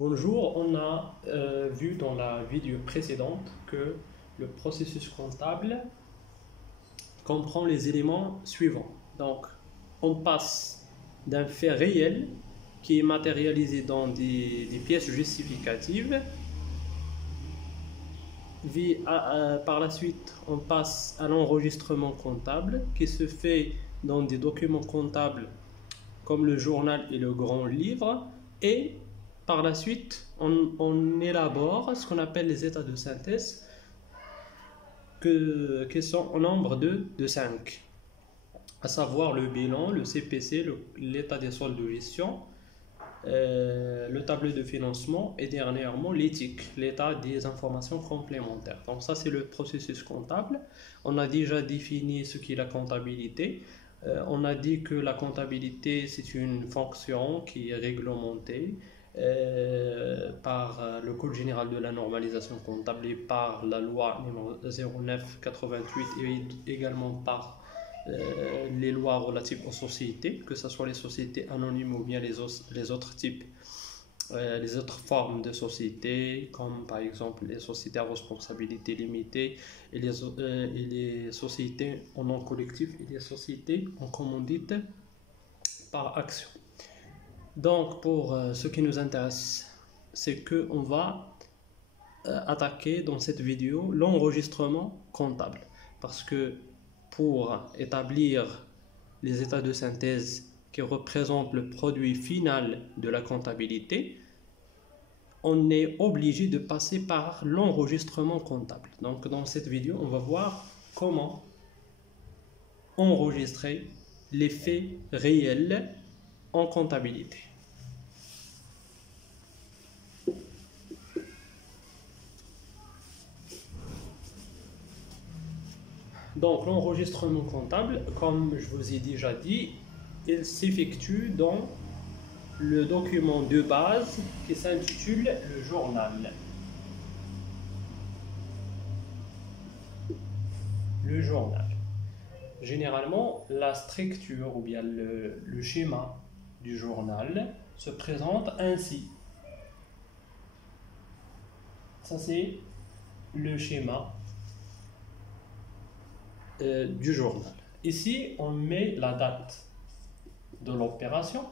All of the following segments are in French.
Bonjour, on a vu dans la vidéo précédente que le processus comptable comprend les éléments suivants. Donc, on passe d'un fait réel qui est matérialisé dans des pièces justificatives. Par la suite, on passe à l'enregistrement comptable qui se fait dans des documents comptables comme le journal et le grand livre. Et par la suite, on élabore ce qu'on appelle les états de synthèse qui sont au nombre de 5, à savoir le bilan, le CPC, l'état des soldes de gestion, le tableau de financement et dernièrement l'éthique, l'état des informations complémentaires. Donc ça, c'est le processus comptable. On a déjà défini ce qu'est la comptabilité. On a dit que la comptabilité, c'est une fonction qui est réglementée par le Code général de la normalisation comptable et par la loi numéro 09/88 et également par les lois relatives aux sociétés, que ce soit les sociétés anonymes ou bien les autres types, les autres formes de sociétés, comme par exemple les sociétés à responsabilité limitée et les sociétés en nom collectif et les sociétés en commandite par action. Donc pour ce qui nous intéresse, c'est qu'on va attaquer dans cette vidéo l'enregistrement comptable, parce que pour établir les états de synthèse qui représentent le produit final de la comptabilité, on est obligé de passer par l'enregistrement comptable. Donc dans cette vidéo, on va voir comment enregistrer les faits réels en comptabilité. Donc l'enregistrement comptable, comme je vous ai déjà dit, il s'effectue dans le document de base qui s'intitule le journal. Le journal. Généralement, la structure ou bien le schéma du journal se présente ainsi. Ça, c'est le schéma du journal. Ici, on met la date de l'opération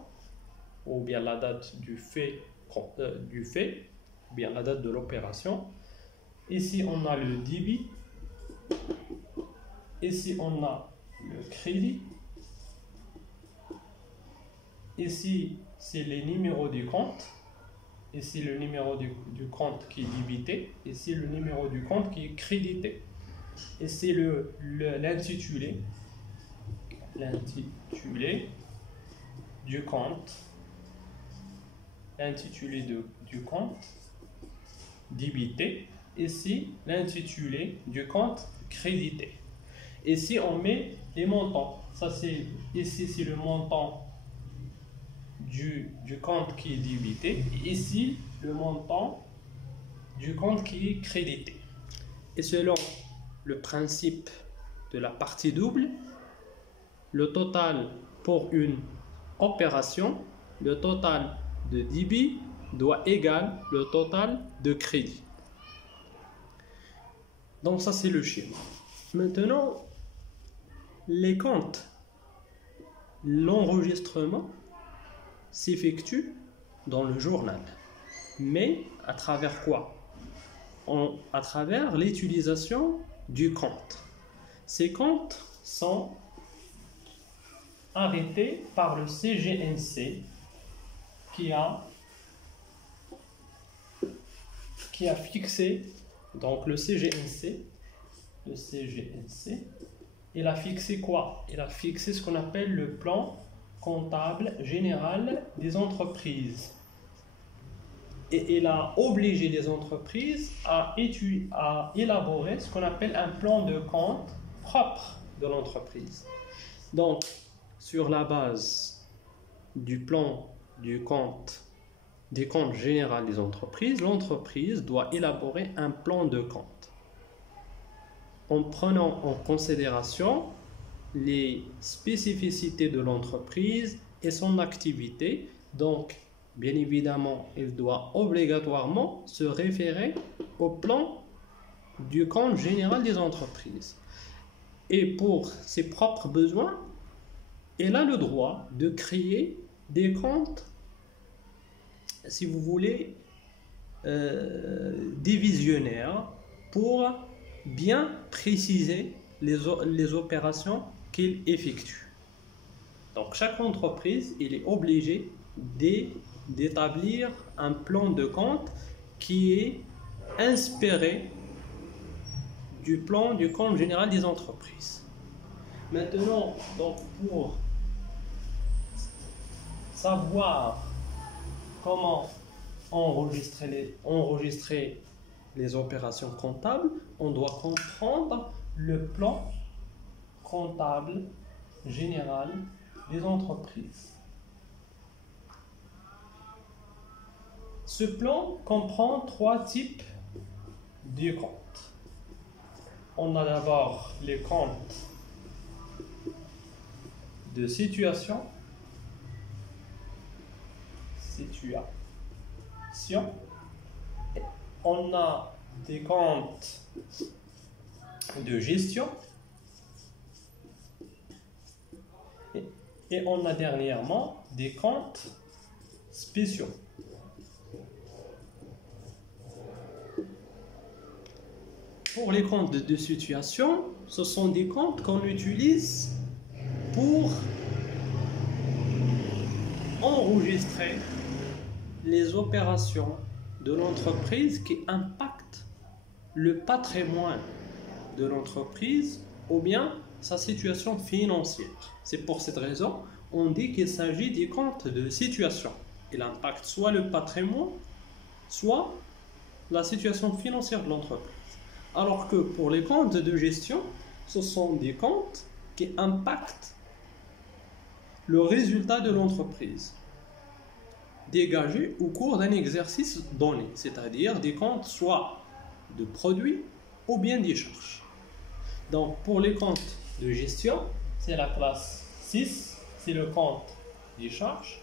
ou bien la date du fait, ou bien la date de l'opération. Ici, on a le débit. Ici, on a le crédit. Ici, c'est les numéros du compte. Ici, le numéro du compte qui est débité. Ici, le numéro du compte qui est crédité. Ici, l'intitulé du compte. L'intitulé du compte débité. Ici, l'intitulé du compte crédité. Ici, on met les montants. Ici, c'est le montant du compte qui est débité. Ici, le montant du compte qui est crédité. Et selon le principe de la partie double, le total pour une opération, le total de débit doit égaler le total de crédit. Donc ça, c'est le schéma. Maintenant, les comptes, l'enregistrement s'effectue dans le journal. Mais à travers quoi? À travers l'utilisation du compte. Ces comptes sont arrêtés par le CGNC qui a fixé, donc le CGNC, il a fixé quoi? Il a fixé ce qu'on appelle le plan comptable général des entreprises. Et il a obligé les entreprises à élaborer ce qu'on appelle un plan de compte propre de l'entreprise. Donc, sur la base du plan des comptes généraux des entreprises, l'entreprise doit élaborer un plan de compte en prenant en considération les spécificités de l'entreprise et son activité. Donc, bien évidemment, il doit obligatoirement se référer au plan du compte général des entreprises. Et pour ses propres besoins, il a le droit de créer des comptes, si vous voulez, divisionnaires pour bien préciser les opérations qu'il effectue. Donc chaque entreprise, il est obligé d'établir un plan de compte qui est inspiré du plan du compte général des entreprises. Maintenant, donc pour savoir comment enregistrer les opérations comptables, on doit comprendre le plan comptable général des entreprises. Ce plan comprend 3 types de comptes. On a d'abord les comptes de situation. On a des comptes de gestion. Et on a dernièrement des comptes spéciaux. Pour les comptes de situation, ce sont des comptes qu'on utilise pour enregistrer les opérations de l'entreprise qui impactent le patrimoine de l'entreprise ou bien sa situation financière. C'est pour cette raison on dit qu'il s'agit des comptes de situation. Il impacte soit le patrimoine, soit la situation financière de l'entreprise. Alors que pour les comptes de gestion, ce sont des comptes qui impactent le résultat de l'entreprise dégagé au cours d'un exercice donné, c'est-à-dire des comptes soit de produits ou bien des charges. Donc pour les comptes de gestion, c'est la classe 6, c'est le compte des charges,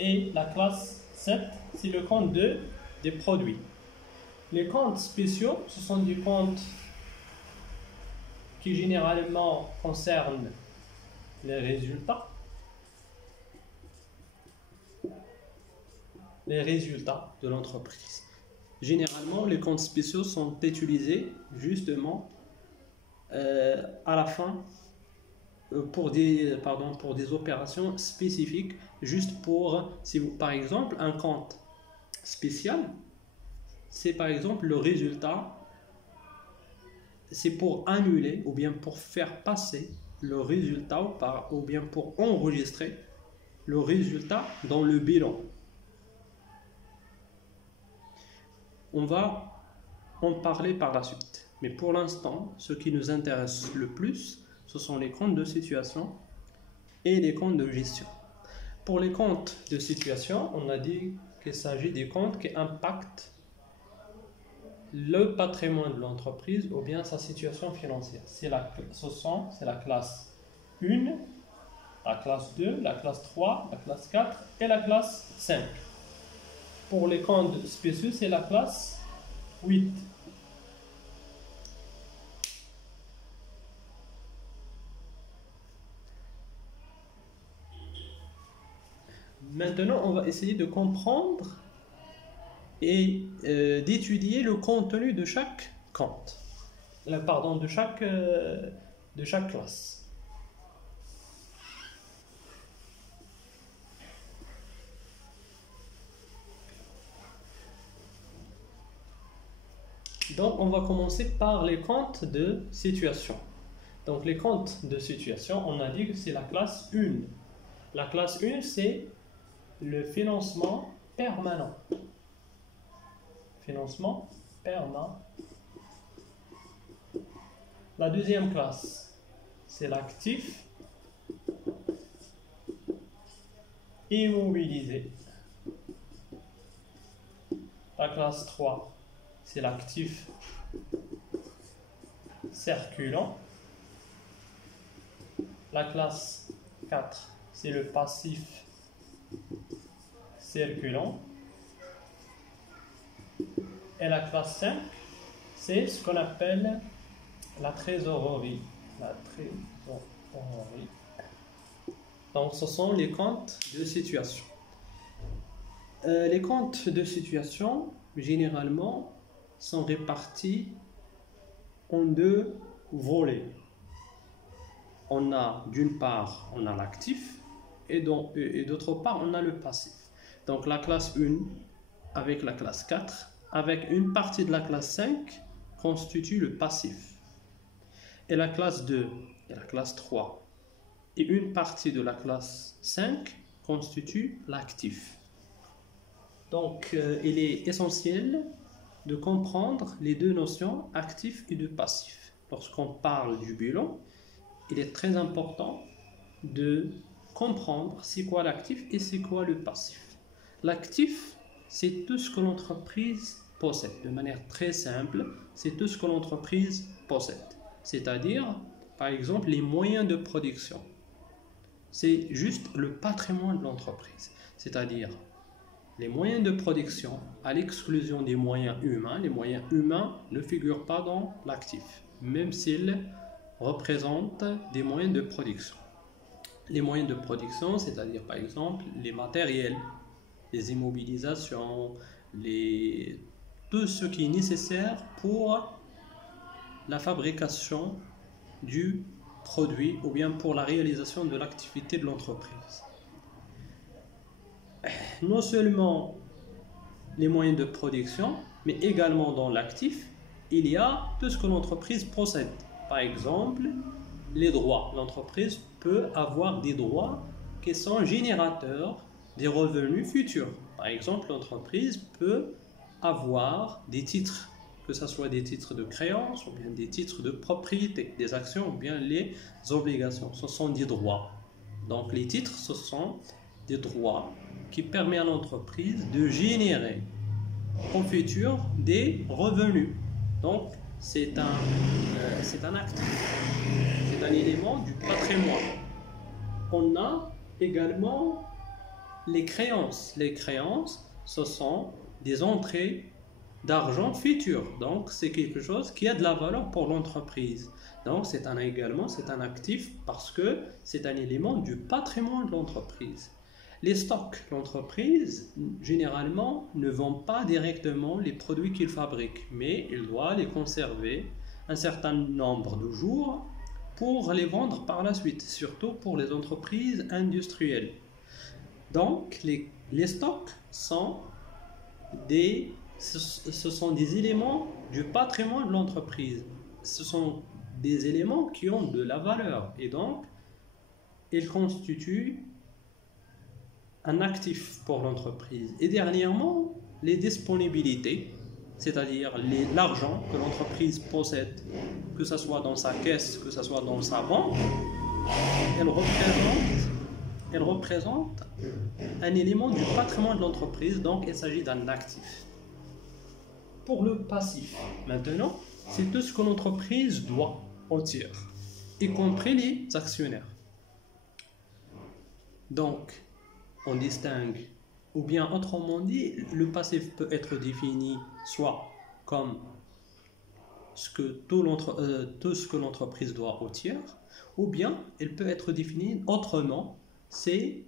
et la classe 7, c'est le compte des produits. Les comptes spéciaux, ce sont des comptes qui généralement concernent les résultats de l'entreprise. Généralement, les comptes spéciaux sont utilisés justement à la fin pour des opérations spécifiques, juste pour, si vous, par exemple, un compte spécial, c'est par exemple le résultat, c'est pour annuler ou bien pour faire passer le résultat ou bien pour enregistrer le résultat dans le bilan. On va en parler par la suite. Mais pour l'instant, ce qui nous intéresse le plus, ce sont les comptes de situation et les comptes de gestion. Pour les comptes de situation, on a dit qu'il s'agit des comptes qui impactent le patrimoine de l'entreprise ou bien sa situation financière. C'est la classe 1, la classe 2, la classe 3, la classe 4 et la classe 5. Pour les comptes spéciaux, c'est la classe 8. Maintenant, on va essayer de comprendre et d'étudier le contenu de chaque compte. De chaque classe. Donc, on va commencer par les comptes de situation. Donc, les comptes de situation, on a dit que c'est la classe 1. La classe 1, c'est le financement permanent. Financement permanent. La deuxième classe, c'est l'actif immobilisé. La classe 3, c'est l'actif circulant. La classe 4, c'est le passif circulant. Et la classe 5, c'est ce qu'on appelle la trésorerie. La trésorerie. Donc, ce sont les comptes de situation. Les comptes de situation, généralement, sont répartis en deux volets. On a d'une part, on a l'actif et d'autre part, on a le passif. Donc la classe 1 avec la classe 4, avec une partie de la classe 5, constitue le passif. Et la classe 2 et la classe 3 et une partie de la classe 5 constitue l'actif. Donc il est essentiel de comprendre les deux notions actif et de passif. Lorsqu'on parle du bilan, il est très important de comprendre c'est quoi l'actif et c'est quoi le passif. L'actif, c'est tout ce que l'entreprise possède. De manière très simple, c'est tout ce que l'entreprise possède. C'est-à-dire, par exemple, les moyens de production. C'est juste le patrimoine de l'entreprise. C'est-à-dire, les moyens de production, à l'exclusion des moyens humains, les moyens humains ne figurent pas dans l'actif, même s'ils représentent des moyens de production. Les moyens de production, c'est-à-dire par exemple les matériels, les immobilisations, tout ce qui est nécessaire pour la fabrication du produit ou bien pour la réalisation de l'activité de l'entreprise. Non seulement les moyens de production, mais également dans l'actif, il y a tout ce que l'entreprise possède. Par exemple, les droits. L'entreprise peut avoir des droits qui sont générateurs des revenus futurs. Par exemple, l'entreprise peut avoir des titres, que ce soit des titres de créance ou bien des titres de propriété, des actions ou bien les obligations. Ce sont des droits. Donc les titres, ce sont des droits qui permettent à l'entreprise de générer au futur des revenus. Donc c'est un actif, c'est un élément du patrimoine. On a également les créances. Les créances, ce sont des entrées d'argent futur. Donc c'est quelque chose qui a de la valeur pour l'entreprise. Donc c'est un actif parce que c'est un élément du patrimoine de l'entreprise. Les stocks, l'entreprise, généralement, ne vend pas directement les produits qu'il fabrique, mais il doit les conserver un certain nombre de jours pour les vendre par la suite, surtout pour les entreprises industrielles. Donc, les stocks sont des éléments du patrimoine de l'entreprise. Ce sont des éléments qui ont de la valeur et donc, ils constituent un actif pour l'entreprise. Et dernièrement, les disponibilités, c'est-à-dire l'argent que l'entreprise possède, que ce soit dans sa caisse, que ce soit dans sa banque, elle représente un élément du patrimoine de l'entreprise, donc il s'agit d'un actif. Pour le passif, maintenant, c'est tout ce que l'entreprise doit au tiers, y compris les actionnaires. Donc, on distingue, ou bien autrement dit, le passif peut être défini soit comme tout ce que l'entreprise doit au tiers, ou bien il peut être défini autrement, c'est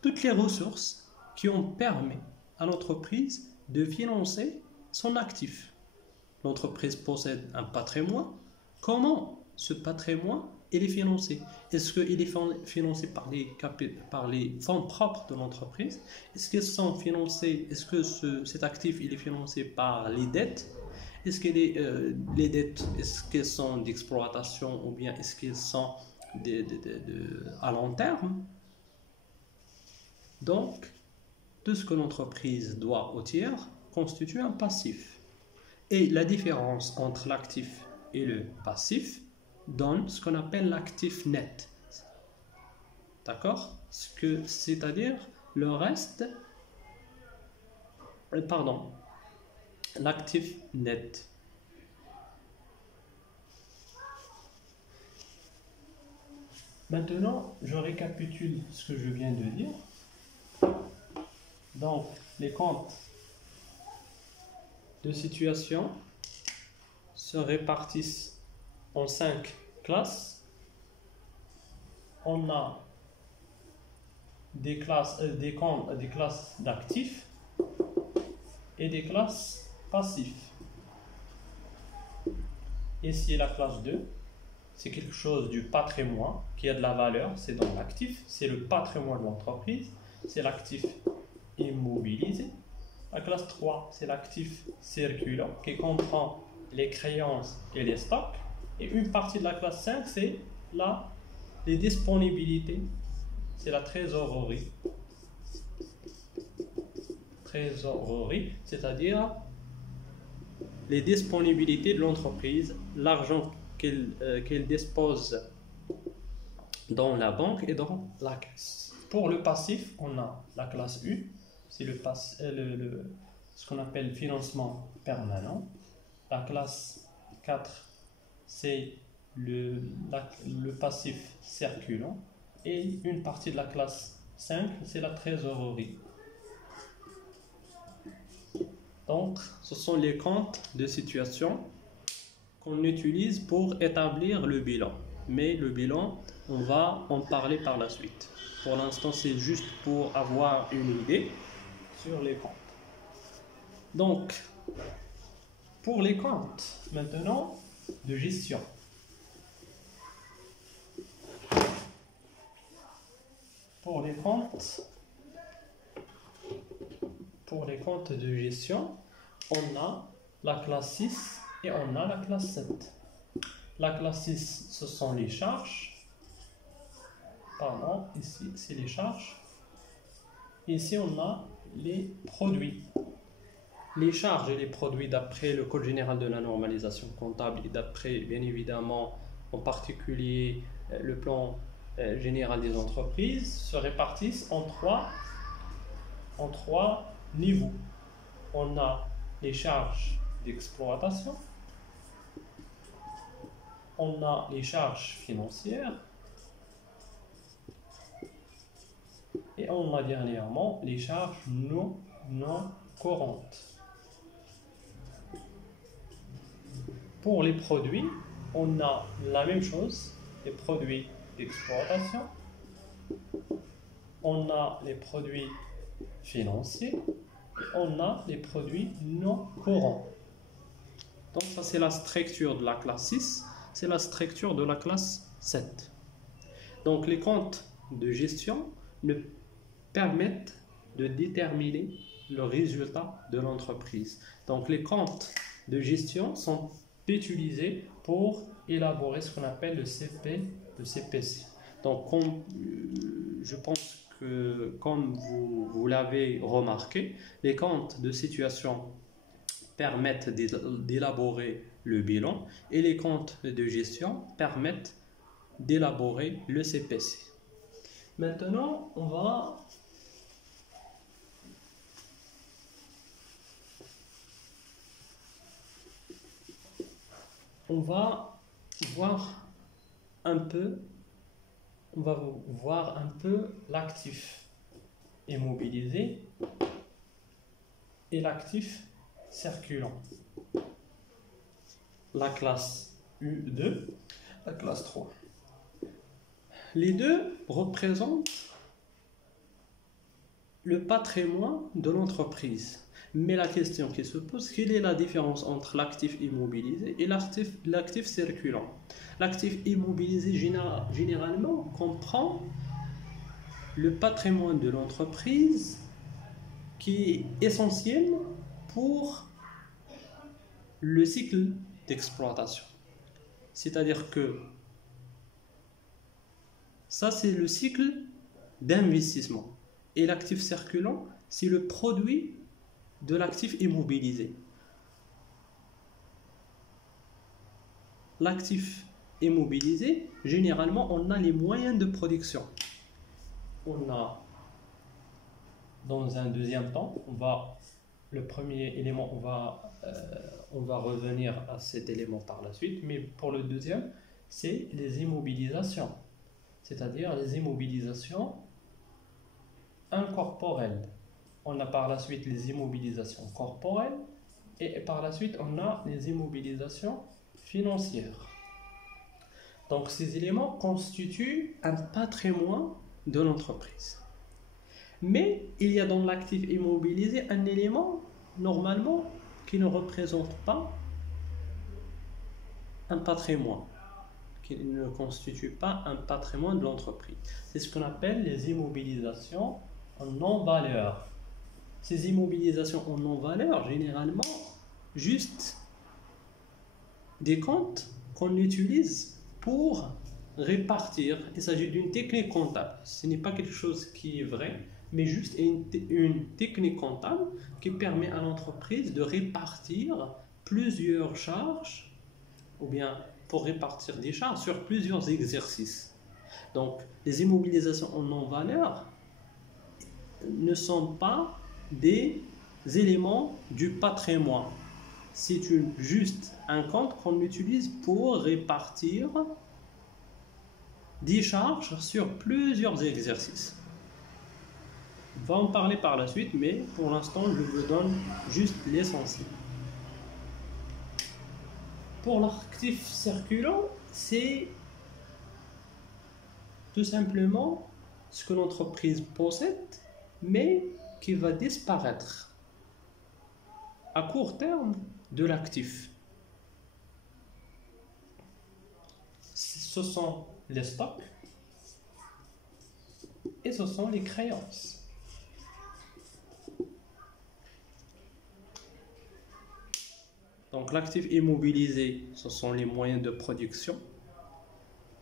toutes les ressources qui ont permis à l'entreprise de financer son actif. L'entreprise possède un patrimoine. Comment ce patrimoine il est financé? Est-ce qu'il est financé par les fonds propres de l'entreprise? Est-ce qu'ils sont financés? Est-ce que cet actif il est financé par les dettes? Est-ce que les dettes, est-ce qu'elles sont d'exploitation ou bien est-ce qu'elles sont à long terme? Donc, tout ce que l'entreprise doit au tiers constitue un passif. Et la différence entre l'actif et le passif donne ce qu'on appelle l'actif net. D'accord? C'est-à-dire le reste, l'actif net. Maintenant, je récapitule ce que je viens de dire. Donc, les comptes de situation se répartissent en 5 classes. On a des classes d'actifs et des classes passifs. Ici, la classe 2, c'est quelque chose du patrimoine qui a de la valeur, c'est dans l'actif, c'est le patrimoine de l'entreprise, c'est l'actif immobilisé. La classe 3, c'est l'actif circulant qui comprend les créances et les stocks. Et une partie de la classe 5, c'est les disponibilités, c'est la trésorerie. Trésorerie, c'est-à-dire les disponibilités de l'entreprise, l'argent qu'elle dispose dans la banque et dans la caisse. Pour le passif, on a la classe U, c'est ce qu'on appelle financement permanent. La classe 4, c'est le passif circulant. Et une partie de la classe 5, c'est la trésorerie. Donc, ce sont les comptes de situation qu'on utilise pour établir le bilan. Mais le bilan, on va en parler par la suite. Pour l'instant, c'est juste pour avoir une idée sur les comptes. Donc, pour les comptes, maintenant, de gestion. Pour les comptes de gestion, on a la classe 6 et on a la classe 7. La classe 6, ce sont les charges. Pardon, ici, c'est les charges. Ici, on a les produits. Les charges et les produits, d'après le Code général de la normalisation comptable et d'après, bien évidemment, en particulier, le plan général des entreprises, se répartissent en trois niveaux. On a les charges d'exploitation, on a les charges financières et on a dernièrement les charges non courantes. Pour les produits, on a la même chose, les produits d'exploitation, on a les produits financiers et on a les produits non courants. Donc ça, c'est la structure de la classe 6, c'est la structure de la classe 7. Donc les comptes de gestion ne permettent de déterminer le résultat de l'entreprise. Donc les comptes de gestion sont utilisés pour élaborer ce qu'on appelle le CPC. Donc je pense que comme vous l'avez remarqué, les comptes de situation permettent d'élaborer le bilan et les comptes de gestion permettent d'élaborer le CPC. Maintenant, on va voir un peu l'actif immobilisé et l'actif circulant. La classe U2, la classe 3. Les deux représentent le patrimoine de l'entreprise. Mais la question qui se pose, quelle est la différence entre l'actif immobilisé et l'actif circulant? L'actif immobilisé généralement comprend le patrimoine de l'entreprise qui est essentiel pour le cycle d'exploitation. C'est-à-dire que ça, c'est le cycle d'investissement. Et l'actif circulant, c'est le produit de l'actif immobilisé. L'actif immobilisé, généralement, on a les moyens de production. On a, dans un deuxième temps, le premier élément, on va revenir à cet élément par la suite, mais pour le deuxième, c'est les immobilisations, c'est-à-dire les immobilisations incorporelles. On a par la suite les immobilisations corporelles et par la suite on a les immobilisations financières. Donc ces éléments constituent un patrimoine de l'entreprise. Mais il y a dans l'actif immobilisé un élément normalement qui ne représente pas un patrimoine, qui ne constitue pas un patrimoine de l'entreprise. C'est ce qu'on appelle les immobilisations en non-valeur. Ces immobilisations en non-valeur, généralement, juste des comptes qu'on utilise pour répartir. Il s'agit d'une technique comptable. Ce n'est pas quelque chose qui est vrai, mais juste une technique comptable qui permet à l'entreprise de répartir plusieurs charges, ou bien pour répartir des charges sur plusieurs exercices. Donc, les immobilisations en non-valeur ne sont pas des éléments du patrimoine. C'est juste un compte qu'on utilise pour répartir des charges sur plusieurs exercices. On va en parler par la suite, mais pour l'instant, je vous donne juste l'essentiel. Pour l'actif circulant, c'est tout simplement ce que l'entreprise possède, mais qui va disparaître à court terme de l'actif. Ce sont les stocks et ce sont les créances. Donc l'actif immobilisé, ce sont les moyens de production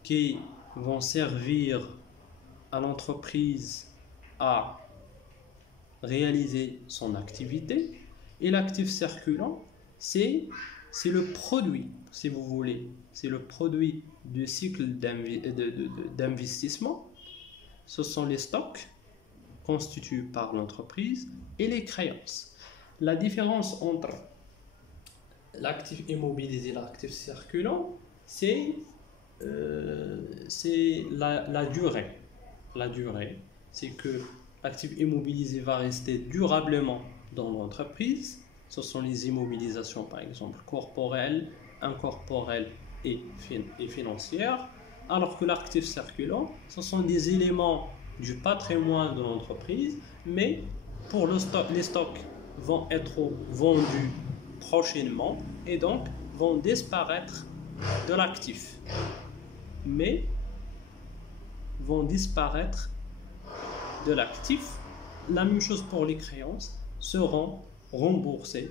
qui vont servir à l'entreprise à réaliser son activité. Et l'actif circulant, c'est le produit, si vous voulez, c'est le produit du cycle d'investissement. Ce sont les stocks constitués par l'entreprise et les créances. La différence entre l'actif immobilisé et l'actif circulant, c'est la durée. La durée, c'est que l'actif immobilisé va rester durablement dans l'entreprise. Ce sont les immobilisations, par exemple, corporelles, incorporelles et financières. Alors que l'actif circulant, ce sont des éléments du patrimoine de l'entreprise, mais pour les stocks vont être vendus prochainement et donc vont disparaître de l'actif, mais vont disparaître de l'actif. La même chose pour les créances, seront remboursées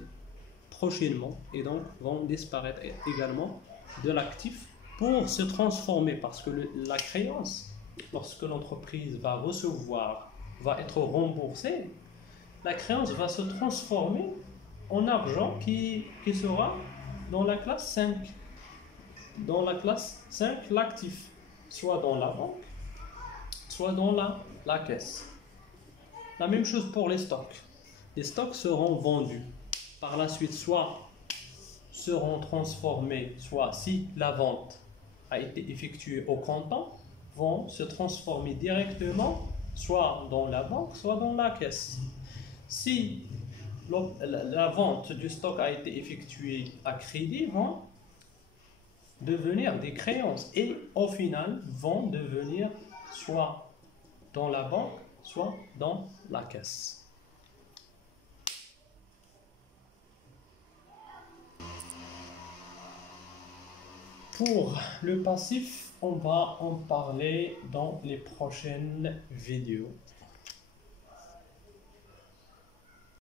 prochainement et donc vont disparaître également de l'actif pour se transformer, parce que la créance, lorsque l'entreprise va recevoir, va être remboursée, la créance va se transformer en argent qui sera dans la classe 5. Dans la classe 5, l'actif, soit dans la banque, soit dans la caisse. La même chose pour les stocks. Les stocks seront vendus. Par la suite, soit seront transformés, soit si la vente a été effectuée au comptant, vont se transformer directement soit dans la banque, soit dans la caisse. Si la vente du stock a été effectuée à crédit, vont devenir des créances et au final vont devenir soit dans la banque, soit dans la caisse. Pour le passif, on va en parler dans les prochaines vidéos.